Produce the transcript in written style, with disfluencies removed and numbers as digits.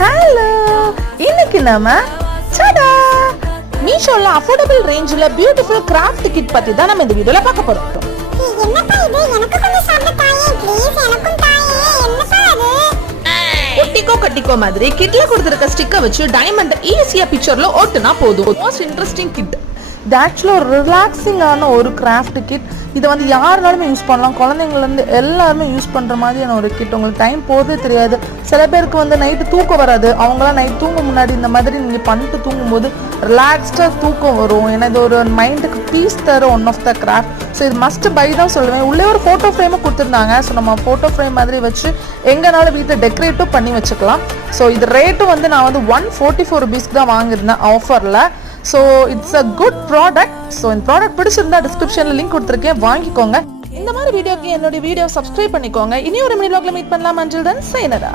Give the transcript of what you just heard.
Hello, இன்னைக்கு நாம சடா மீஷோல affordable ரேஞ்சில் பியூட்டிஃபுல் கிராஃப்ட் கிட் பத்தி தான் நம்ம இந்த வீடியோல பார்க்க போறோம். ஒட்டிக்கோ கட்டிக்கோ மாதிரி கிட்ல கொடுத்திருக்க ஸ்டிக்கர் வச்சு டைமண்ட் ஈஸியா பிக்சர்ல ஓட்டுனா போதும். Most interesting kit. இது ஆக்சுவலாக ஒரு ரிலாக்ஸிங்கான ஒரு கிராஃப்ட் கிட். இதை வந்து யாருனாலுமே யூஸ் பண்ணலாம், குழந்தைங்கலேருந்து எல்லாருமே யூஸ் பண்ணுற மாதிரியான ஒரு கிட். உங்களுக்கு டைம் போகிறதே தெரியாது. சில பேருக்கு வந்து நைட்டு தூக்கம் வராது, அவங்களாம் நைட் தூங்க முன்னாடி இந்த மாதிரி நீங்கள் பண்ணிட்டு தூங்கும்போது ரிலாக்ஸ்டாக தூக்கம் வரும். ஏன்னா இது ஒரு மைண்டுக்கு பீஸ் தர one of the craft. So இது மஸ்ட் பை தான் சொல்லுவேன். உள்ளே ஒரு ஃபோட்டோ ஃப்ரேமும் கொடுத்துருந்தாங்க. ஸோ நம்ம ஃபோட்டோ ஃப்ரேம் மாதிரி வச்சு எங்கேனாலும் வீட்டில் டெக்கரேட்டும் பண்ணி வச்சுக்கலாம். ஸோ இது ரேட்டும் வந்து நான் வந்து 144 rupees தான் வாங்கியிருந்தேன் ஆஃபரில். So it's a good product. So இந்த ப்ராடக்ட் பிடிச்சிருந்தா டிஸ்கிரிப்ஷனில் லிங்க் கொடுத்துருக்கேன், வாங்கிக்கோங்க. இந்த மாதிரி வீடியோக்கு என்னுடைய வீடியோ சப்ஸ்கிரைப் பண்ணிக்கோங்க. இனி ஒரு மினி vlogல மீட் பண்ணலாம். until then sayonara.